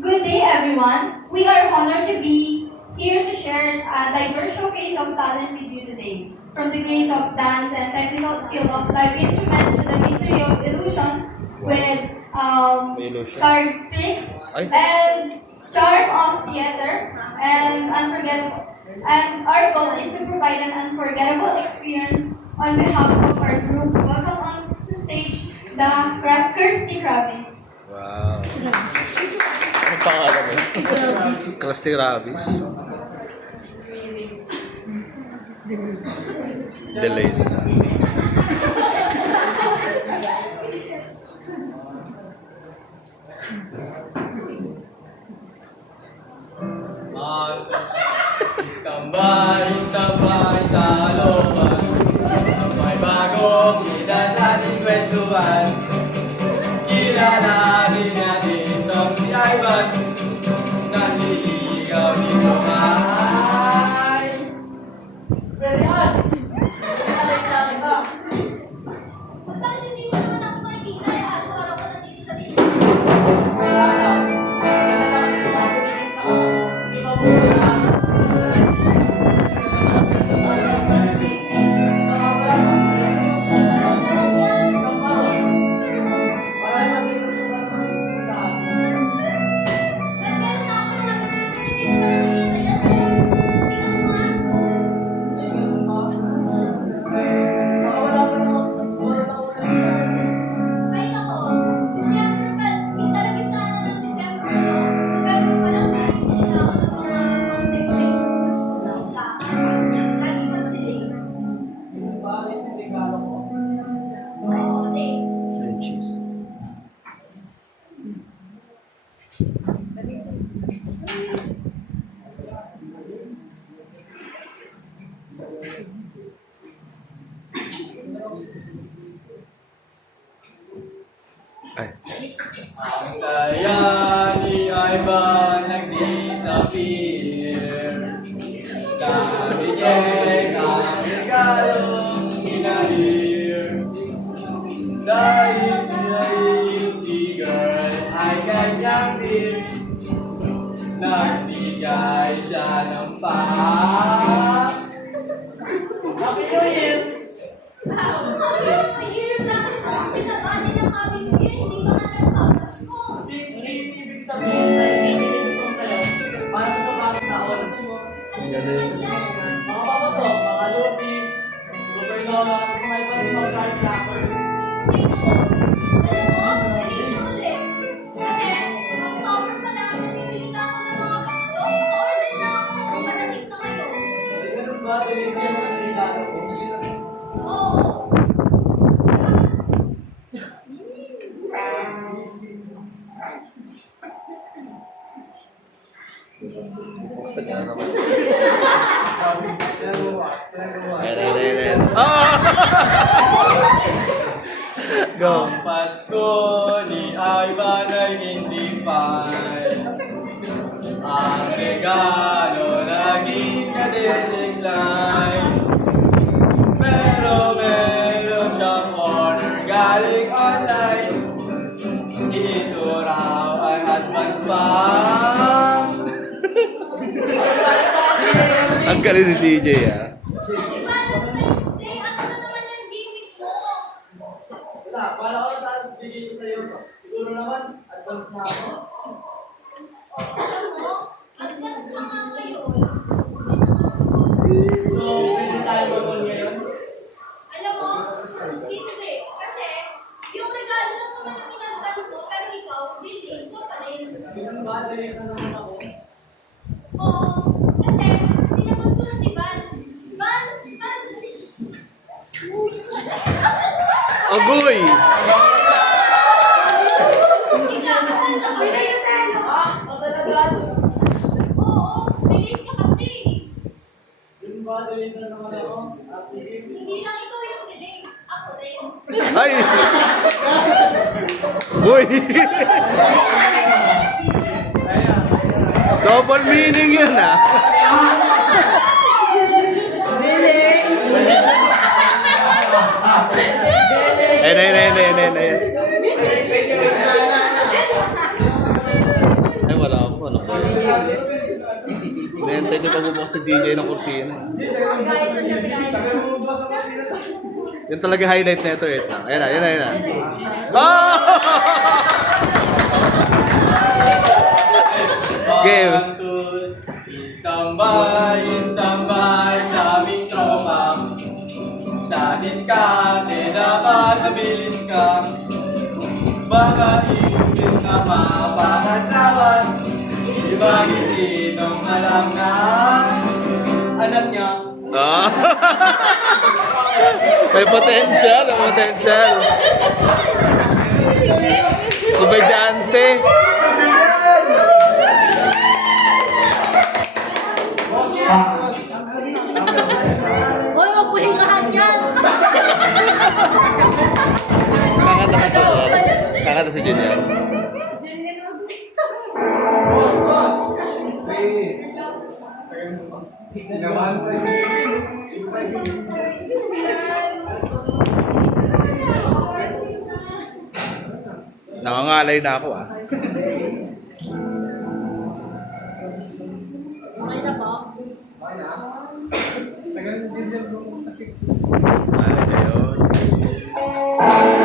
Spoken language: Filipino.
Good day, everyone. We are honored to be here to share a diverse showcase of talent with you today. From the grace of dance and technical skill of live instrument to the mystery of illusions with card tricks and charm of theater and unforgettable. And our goal is to provide an unforgettable experience on behalf of our group. Welcome on the stage the Kirsty Kravis. Wow. Ano pangalan mo? Krusty Rabis. Delayed na. Tambay sa looban. May bagong edad nating kwentuhan. Kilalanin natin itong si Ivan. Nasiligaw dito ay Berihan! Ba't hindi mo naman ako makikita? Araw-araw ko nandito sa dito. Ay nako, December pa, italagitnaan na ng December, no? November pa lang, meron nila ako ng mga pang-decorations ko dito sa tindahan. Lagi kang delay. Oo, late. Frenchies. Ay. Ang kaya ni Ivan nag-disappear. Dami niya ang regalong hinahir. Dahil si girl ay kanyang din. Nagbigay siya ng Happy New Year! Mahirap natin sa mga pinabali ng aming year, hindi ka nga nagpapasko. Hindi ibig sabihin sa ibigay ito sa'yo. Para sa mga taon. Ano naman yan? Mga papato, mga Lucy's, Supernola, mga iba rin mga firecrackers. Ay nako, alam mo, delay na ulit. Kasi, October pa lang, nagpipilita ako ng mga papato. Maka-order na ako, patatik na kayo. Ganun ba? Tuloy siya mga sinilano ko. Oo. Buksan niya na naman. Ayan, Ayan. Ah! Go. Ang Pasko ni Ivan ay hindi fine. Ang regalo laging na-decline. Pero meron siyang order galing online. Ito raw ay advance pa. Ang galing ni DJ ah. Di ba, Valentine's Day, ano na naman yung gimmick mo? Wala, wala ko sa bigay ko sa'yo. Siguro naman, advance na ako. Alam mo, advance na nga ngayon. So, pwede tayo mag-on ngayon? Alam mo, hindi. Kasi, yung regalo lang naman ang in-advance mo, pero ikaw, delay ka pa rin. Ganun ba? Direct na naman ako. Oo, kasi, sinagot ko na si Vance. Vance! Agoy! Ikakasal na kami. Ha? Masalagat? Oo, delay ka kasi. Ganun ba? Direct na naman ako? Sige. Hindi lang ikaw yung delay, ako rin. Ay! Boy! Ayan. Double meaning yun ah. Ayun. Ay, wala Nihintay ko pagbubukas ni DJ ng kurtina. Yan talaga highlight na ito. Ayan na, ayan na, ayan na. Oh! Game. Istambay sa aming tropa. Sa diskarte dapat mabilis ka. Baka iusin na mapangasawan. Di ba sinong alam na anak niya? Ah. May potential, may potential. Komedyante. Hoy, wag mo hingahan yan! Kakanta ka to. Kakanta si Julian. Nangangalay na ako ah. Okay na po. Ay, ayun.